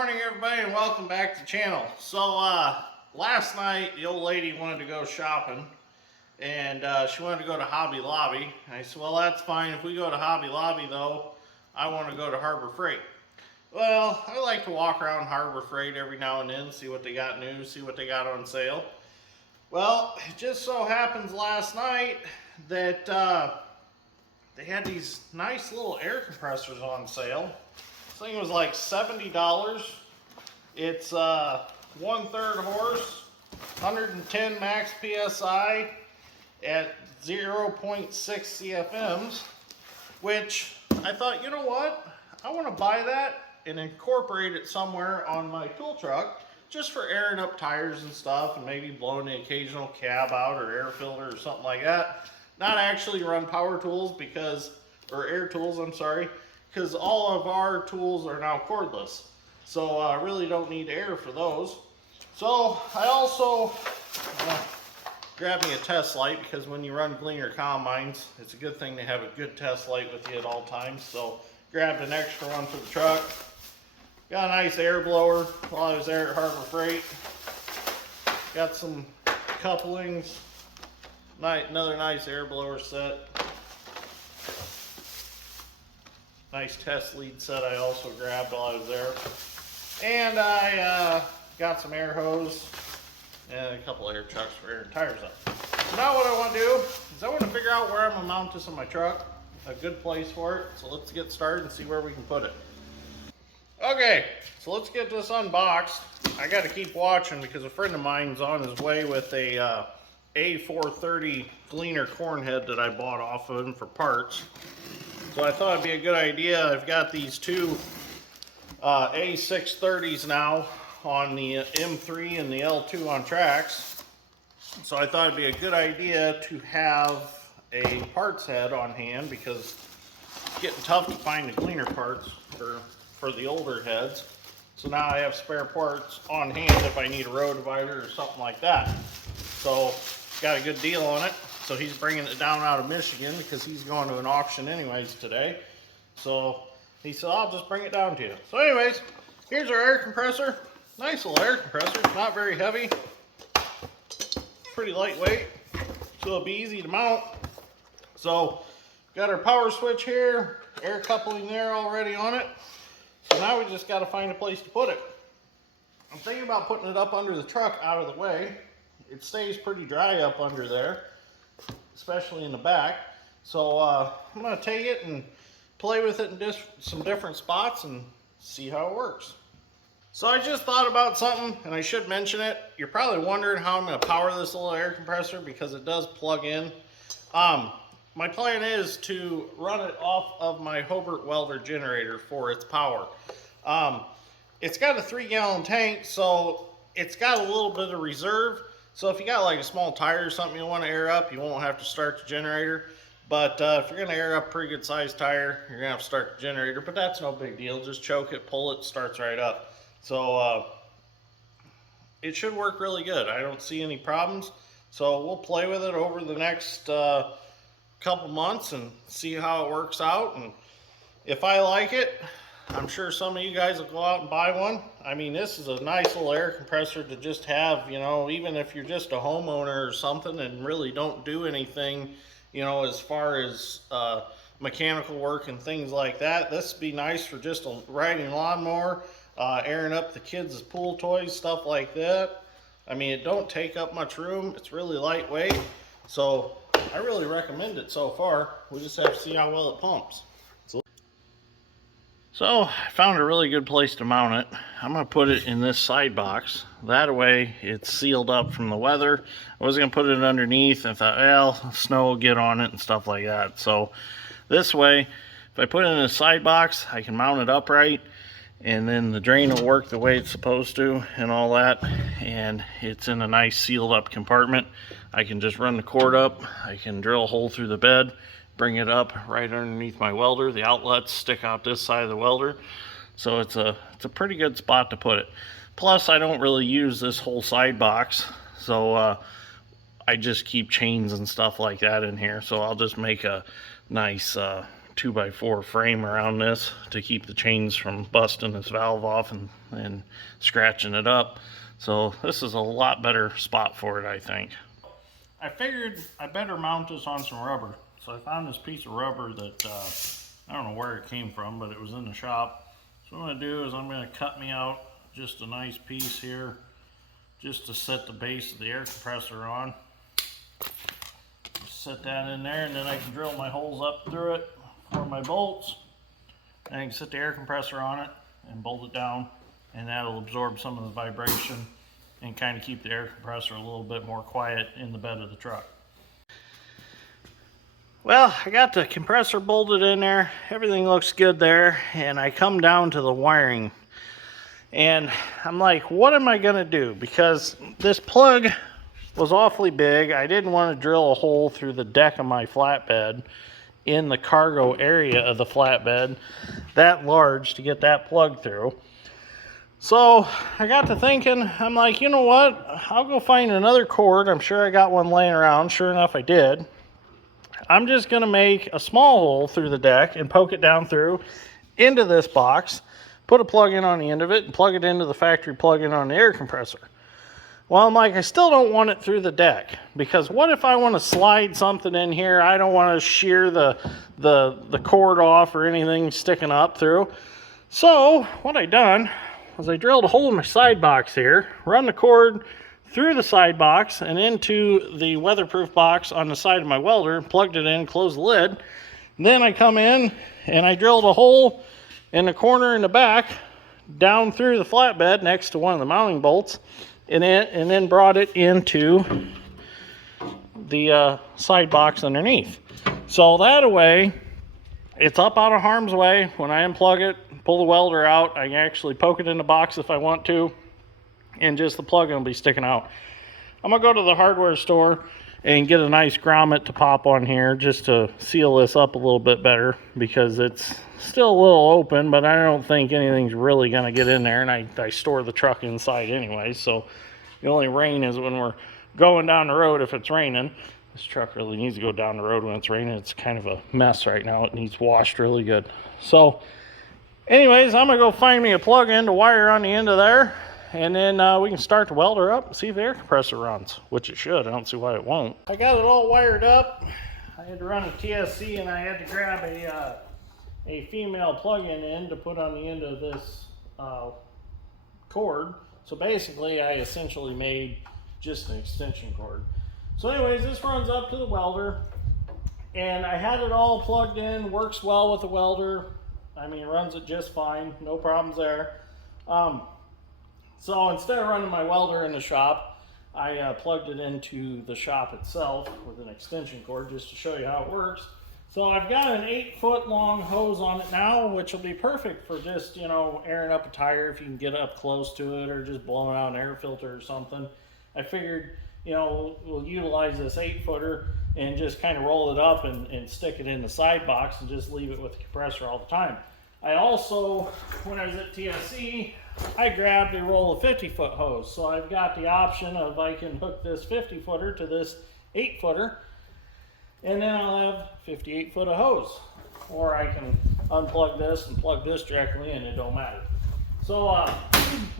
morning, everybody, and welcome back to the channel. So last night the old lady wanted to go shopping, and she wanted to go to Hobby Lobby. I said, well, that's fine. If we go to Hobby Lobby, though, I want to go to Harbor Freight. Well, I like to walk around Harbor Freight every now and then, see what they got new, see what they got on sale. Well, it just so happens last night that they had these nice little air compressors on sale. This thing was like $70. It's 1/3 horse, 110 max PSI at 0.6 CFMs, which I thought, you know what? I want to buy that and incorporate it somewhere on my tool truck just for airing up tires and stuff and maybe blowing the occasional cab out or air filter or something like that. Not actually run power tools or air tools, I'm sorry, because all of our tools are now cordless. So I really don't need air for those. So I also grabbed me a test light, because when you run Gleaner combines, it's a good thing to have a good test light with you at all times. So grabbed an extra one for the truck. Got a nice air blower while I was there at Harbor Freight. Got some couplings. Another nice air blower set. Nice test lead set I also grabbed while I was there. And I got some air hose and a couple air chucks for airing tires up. So now what I want to do is I want to figure out where I'm going to mount this on my truck. A good place for it. So let's get started and see where we can put it. Okay, so let's get this unboxed. I got to keep watching because a friend of mine's on his way with a A430 Gleaner corn head that I bought off of him for parts. So I thought it'd be a good idea. I've got these two A630s now on the M3 and the L2 on tracks. So I thought it'd be a good idea to have a parts head on hand, because it's getting tough to find the Gleaner parts for the older heads. So now I have spare parts on hand if I need a row divider or something like that. So got a good deal on it. So he's bringing it down out of Michigan because he's going to an auction anyways today. So he said, I'll just bring it down to you. So anyways, here's our air compressor. Nice little air compressor. It's not very heavy. Pretty lightweight. So it'll be easy to mount. So got our power switch here. Air coupling there already on it. So now we just got to find a place to put it. I'm thinking about putting it up under the truck out of the way. It stays pretty dry up under there, especially in the back. So I'm going to take it and play with it in some different spots and see how it works. So I just thought about something, and I should mention it. You're probably wondering how I'm going to power this little air compressor, because it does plug in. My plan is to run it off of my Hobart welder generator for its power. It's got a 3-gallon tank, so it's got a little bit of reserve. So if you got like a small tire or something you want to air up, you won't have to start the generator. But if you're going to air up a pretty good sized tire, you're going to have to start the generator. But that's no big deal. Just choke it, pull it, starts right up. So it should work really good. I don't see any problems. So we'll play with it over the next couple months and see how it works out. And if I like it, I'm sure some of you guys will go out and buy one. I mean, this is a nice little air compressor to just have, you know, even if you're just a homeowner or something and really don't do anything, you know, as far as mechanical work and things like that. This would be nice for just a riding lawnmower, airing up the kids' pool toys, stuff like that. I mean, it don't take up much room. It's really lightweight. So I really recommend it so far. We just have to see how well it pumps. So I found a really good place to mount it. I'm going to put it in this side box. That way it's sealed up from the weather. I was going to put it underneath and thought, well, snow will get on it and stuff like that. So this way, if I put it in a side box, I can mount it upright, and then the drain will work the way it's supposed to and all that. And it's in a nice sealed up compartment. I can just run the cord up. I can drill a hole through the bed, bring it up right underneath my welder. The outlets stick out this side of the welder. So it's a pretty good spot to put it. Plus, I don't really use this whole side box. So I just keep chains and stuff like that in here. So I'll just make a nice 2x4 frame around this to keep the chains from busting this valve off and scratching it up. So this is a lot better spot for it, I think. I figured I better mount this on some rubber. So I found this piece of rubber that I don't know where it came from, but it was in the shop. So what I'm going to do is I'm going to cut me out just a nice piece here just to set the base of the air compressor on. Just set that in there, and then I can drill my holes up through it for my bolts. And I can set the air compressor on it and bolt it down, and that'll absorb some of the vibration and kind of keep the air compressor a little bit more quiet in the bed of the truck. Well, I got the compressor bolted in there. Everything looks good there, and I come down to the wiring. And I'm like, what am I gonna do? Because this plug was awfully big. I didn't want to drill a hole through the deck of my flatbed in the cargo area of the flatbed that large to get that plug through. So I got to thinking, I'm like, you know what? I'll go find another cord. I'm sure I got one laying around. Sure enough, I did. I'm just gonna make a small hole through the deck and poke it down through into this box, put a plug in on the end of it, and plug it into the factory plug-in on the air compressor. Well, I'm like, I still don't want it through the deck, because what if I want to slide something in here? I don't want to shear the cord off or anything sticking up through. So what I done was I drilled a hole in my side box here, run the cord through the side box and into the weatherproof box on the side of my welder, plugged it in, closed the lid. And then I come in and I drilled a hole in the corner in the back down through the flatbed next to one of the mounting bolts, and then brought it into the side box underneath. So that way, it's up out of harm's way. When I unplug it, pull the welder out, I can actually poke it in the box if I want to, and just the plug will be sticking out. I'm gonna go to the hardware store and get a nice grommet to pop on here just to seal this up a little bit better, because it's still a little open, but I don't think anything's really gonna get in there, and I store the truck inside anyway, so the only rain is when we're going down the road if it's raining. This truck really needs to go down the road when it's raining. It's kind of a mess right now. It needs washed really good. So anyways, I'm gonna go find me a plug-in to wire on the end of there, and then we can start the welder up and see if the air compressor runs, which it should. I don't see why it won't. I got it all wired up. I had to run a TSC, and I had to grab a female plug-in in to put on the end of this cord. So basically, I essentially made just an extension cord. So anyways, this runs up to the welder, and I had it all plugged in, works well with the welder. I mean, runs it just fine, no problems there. So instead of running my welder in the shop, I plugged it into the shop itself with an extension cord just to show you how it works. So I've got an 8-foot long hose on it now, which will be perfect for just, you know, airing up a tire if you can get up close to it, or just blowing out an air filter or something. I figured, you know, we'll utilize this 8-footer and just kind of roll it up and stick it in the side box and just leave it with the compressor all the time. I also, when I was at TSC, I grabbed a roll of 50-foot hose. So I've got the option of I can hook this 50-footer to this 8-footer, and then I'll have 58-foot of hose. Or I can unplug this and plug this directly in, it don't matter. So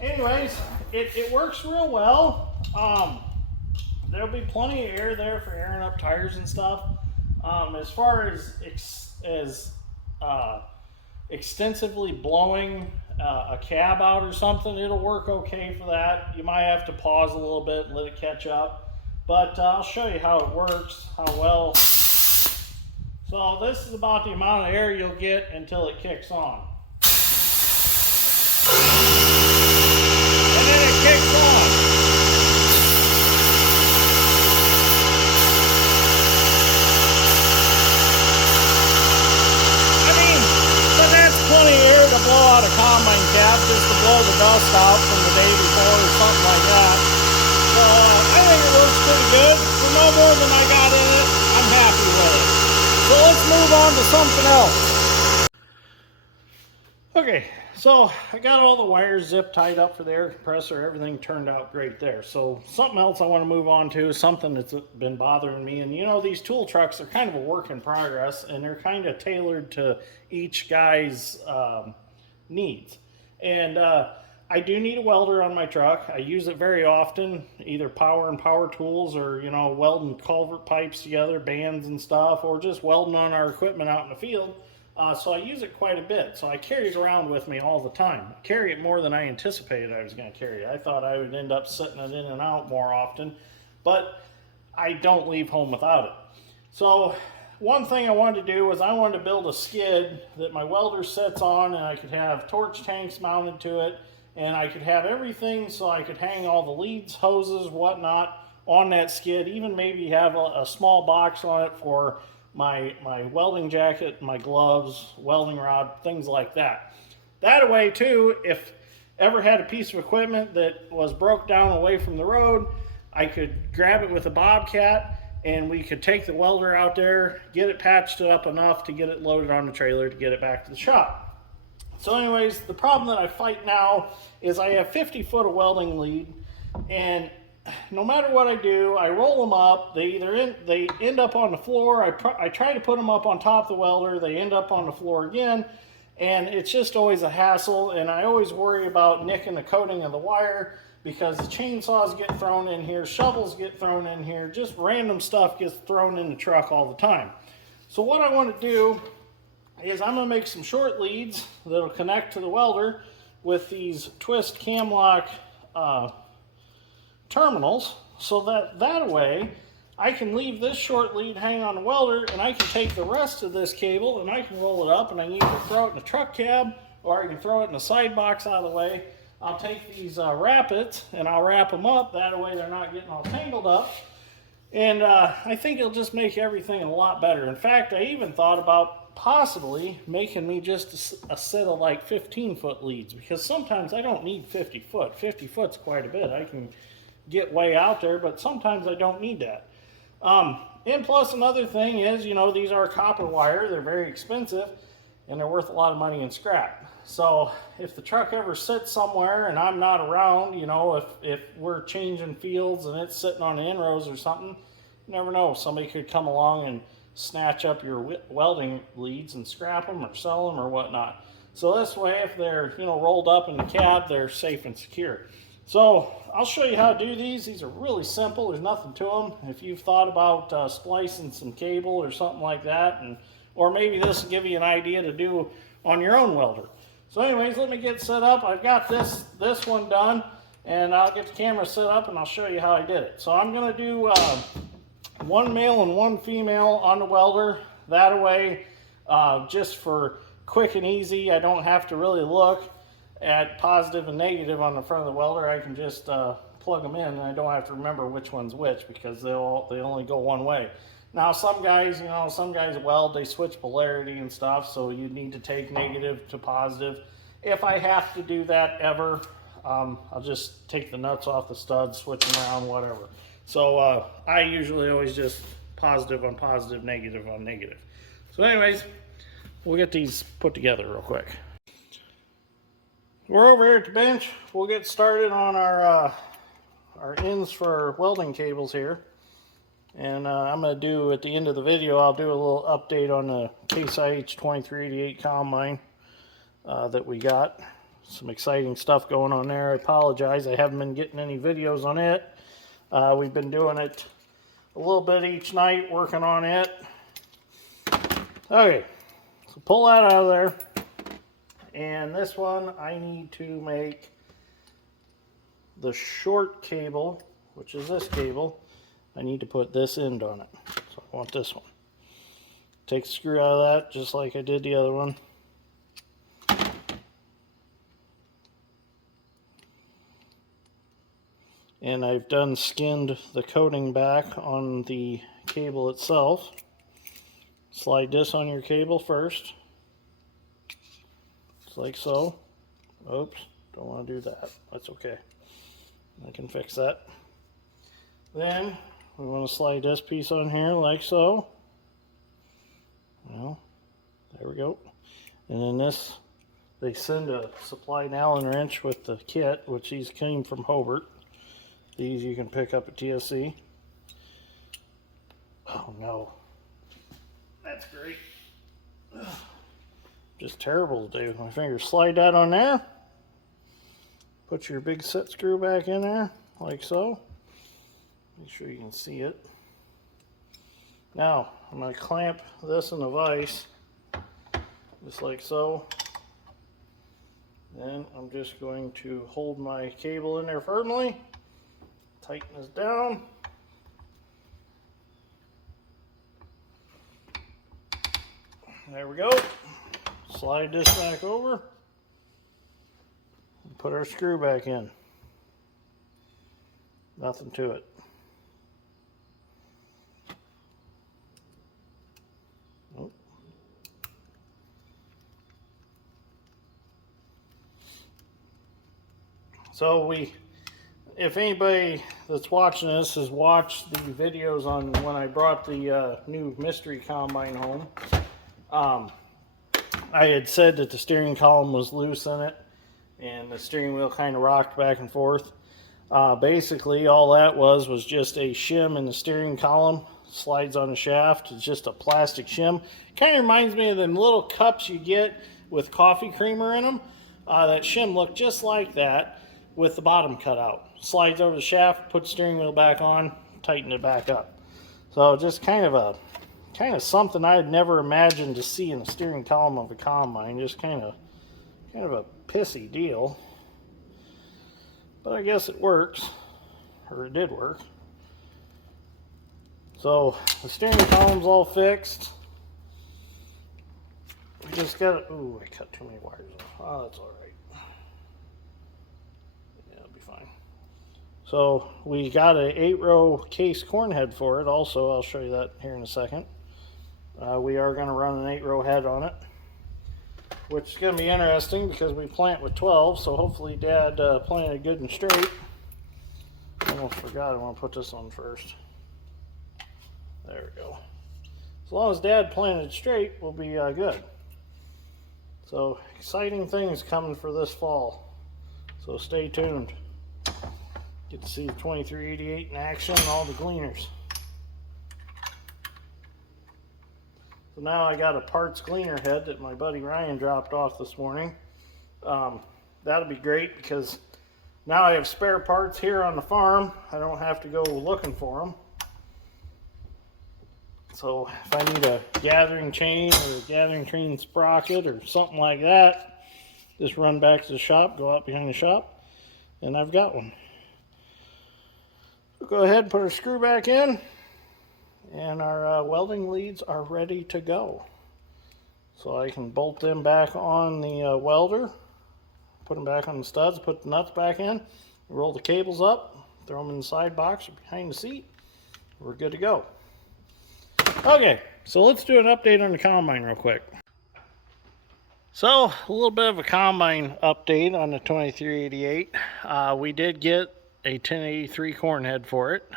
anyways, it works real well. There'll be plenty of air there for airing up tires and stuff. As far as extensively blowing a cab out or something, it'll work okay for that. You might have to pause a little bit and let it catch up, but I'll show you how it works, how well. So this is about the amount of air you'll get until it kicks on. And then it kicks on. Plenty of air to blow out a combine cab, just to blow the dust out from the day before or something like that. So I think it works pretty good. For no more than I got in it, I'm happy with it. So let's move on to something else. Okay, So I got all the wires zip tied up for the air compressor. Everything turned out great there. So something else I want to move on to, something that's been bothering me. And you know, these tool trucks are kind of a work in progress, and they're kind of tailored to each guy's needs. And I do need a welder on my truck. I use it very often, either power and power tools, or you know, welding culvert pipes together, bands and stuff, or just welding on our equipment out in the field. So I use it quite a bit. So I carry it around with me all the time. I carry it more than I anticipated I was going to carry it. I thought I would end up setting it in and out more often, but I don't leave home without it. So one thing I wanted to do was I wanted to build a skid that my welder sits on, and I could have torch tanks mounted to it, and I could have everything, so I could hang all the leads, hoses, whatnot on that skid, even maybe have a small box on it for my welding jacket, my gloves, welding rod, things like that. That way too, if ever had a piece of equipment that was broke down away from the road, I could grab it with a bobcat, and we could take the welder out there, get it patched up enough to get it loaded on the trailer to get it back to the shop. So anyways, the problem that I fight now is I have 50 foot of welding lead, and no matter what I do, I roll them up. They end up on the floor. I try to put them up on top of the welder. They end up on the floor again, and it's just always a hassle. And I always worry about nicking the coating of the wire, because the chainsaws get thrown in here, shovels get thrown in here, just random stuff gets thrown in the truck all the time. So what I want to do is I'm going to make some short leads that'll connect to the welder with these twist cam lock terminals, so that way I can leave this short lead hang on the welder, and I can take the rest of this cable and I can roll it up, and I can either throw it in the truck cab or I can throw it in the side box out of the way. I'll take these rappets and I'll wrap them up, that way they're not getting all tangled up, and I think it'll just make everything a lot better. In fact, I even thought about possibly making me just a set of like 15 foot leads, because sometimes I don't need 50 foot. 50 foot's quite a bit. I can get way out there, but sometimes I don't need that. And plus another thing is, you know, these are copper wire. They're very expensive, and they're worth a lot of money in scrap. So if the truck ever sits somewhere and I'm not around, you know, if we're changing fields and it's sitting on the inrows or something, you never know. Somebody could come along and snatch up your welding leads and scrap them or sell them or whatnot. So this way, if they're, you know, rolled up in the cab, they're safe and secure. So I'll show you how to do these. These are really simple. There's nothing to them. If you've thought about splicing some cable or something like that, or maybe this will give you an idea to do on your own welder. So anyways, let me get set up. I've got this one done, and I'll get the camera set up and I'll show you how I did it. So I'm going to do one male and one female on the welder. That way, just for quick and easy, I don't have to really look at positive and negative on the front of the welder. I can just plug them in, and I don't have to remember which one's which, because they only go one way. Now some guys, you know, some guys weld, they switch polarity and stuff, so you need to take negative to positive. If I have to do that ever, I'll just take the nuts off the studs, switch them around, whatever. So I usually always just positive on positive, negative on negative. So anyways, we'll get these put together real quick. We're over here at the bench. We'll get started on our ends for welding cables here. And I'm going to do, at the end of the video, I'll do a little update on the Case IH 2388 combine that we got. Some exciting stuff going on there. I apologize, I haven't been getting any videos on it. We've been doing it a little bit each night, working on it. Okay, so pull that out of there. And this one, I need to make the short cable, which is this cable. I need to put this end on it. So I want this one. Take the screw out of that, just like I did the other one. And I've done skinned the coating back on the cable itself. Slide this on your cable first. Like so. Oops, don't want to do that. That's okay. I can fix that. Then we want to slide this piece on here like so. Well, there we go. And then this They send a supplied Allen wrench with the kit, which these came from Hobart. These you can pick up at TSC. Oh no. That's great. Ugh. Just terrible to do. My fingers slide that on there. Put your big set screw back in there, like so. Make sure you can see it. Now, I'm going to clamp this in a vise, just like so. Then I'm just going to hold my cable in there firmly, tighten this down. There we go. Slide this back over and put our screw back in. Nothing to it. Nope. So if anybody that's watching this has watched the videos on when I brought the new mystery combine home, I had said that the steering column was loose in it and the steering wheel kind of rocked back and forth. Basically all that was just a shim in the steering column, slides on the shaft. It's just a plastic shim. Kind of reminds me of them little cups you get with coffee creamer in them. That shim looked just like that with the bottom cut out. Slides over the shaft, put the steering wheel back on, tighten it back up. So just kind of something I had never imagined to see in the steering column of a combine. Just kind of a pissy deal. But I guess it works, or it did work. So the steering column's all fixed. We just got to, ooh, I cut too many wires off. Oh, that's all right. Yeah, it'll be fine. So we got an 8-row case corn head for it also. I'll show you that here in a second. We are going to run an 8-row head on it, which is going to be interesting because we plant with 12, so hopefully Dad planted good and straight. I almost forgot I want to put this on first. There we go. As long as Dad planted straight, we'll be good. So exciting things coming for this fall. So stay tuned. Get to see the 2388 in action and all the gleaners. So now I got a parts gleaner head that my buddy Ryan dropped off this morning. That'll be great because now I have spare parts here on the farm. I don't have to go looking for them. So if I need a gathering chain or a gathering chain sprocket or something like that, just run back to the shop, go out behind the shop, and I've got one. So go ahead and put our screw back in. And our welding leads are ready to go. So I can bolt them back on the welder, put them back on the studs, put the nuts back in, roll the cables up, throw them in the side box or behind the seat. We're good to go. Okay, so let's do an update on the combine real quick. So a little bit of a combine update on the 2388. We did get a 1083 corn head for it.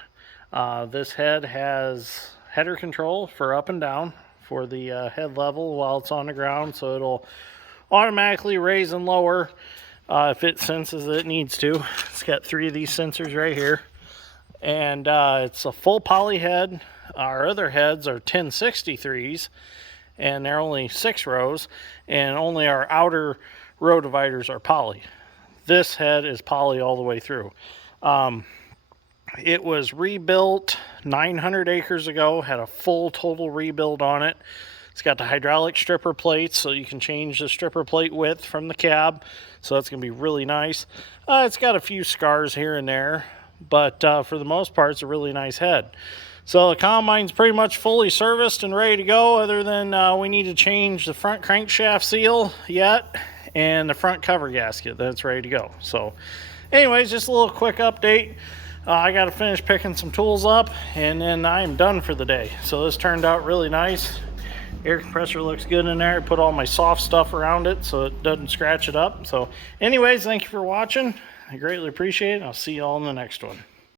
This head has header control for up and down for the head level while it's on the ground, so it'll automatically raise and lower if it senses that it needs to. It's got 3 of these sensors right here, and it's a full poly head. Our other heads are 1063s, and they're only 6 rows, and only our outer row dividers are poly. This head is poly all the way through. It was rebuilt 900 acres ago, had a full total rebuild on it. It's got the hydraulic stripper plates, so you can change the stripper plate width from the cab, so that's going to be really nice. It's got a few scars here and there, but for the most part, it's a really nice head. So the combine's pretty much fully serviced and ready to go, other than we need to change the front crankshaft seal yet, and the front cover gasket, that's ready to go. So anyways, just a little quick update. I got to finish picking some tools up, and then I'm done for the day. So this turned out really nice. Air compressor looks good in there. I put all my soft stuff around it so it doesn't scratch it up. So anyways, thank you for watching. I greatly appreciate it. I'll see you all in the next one.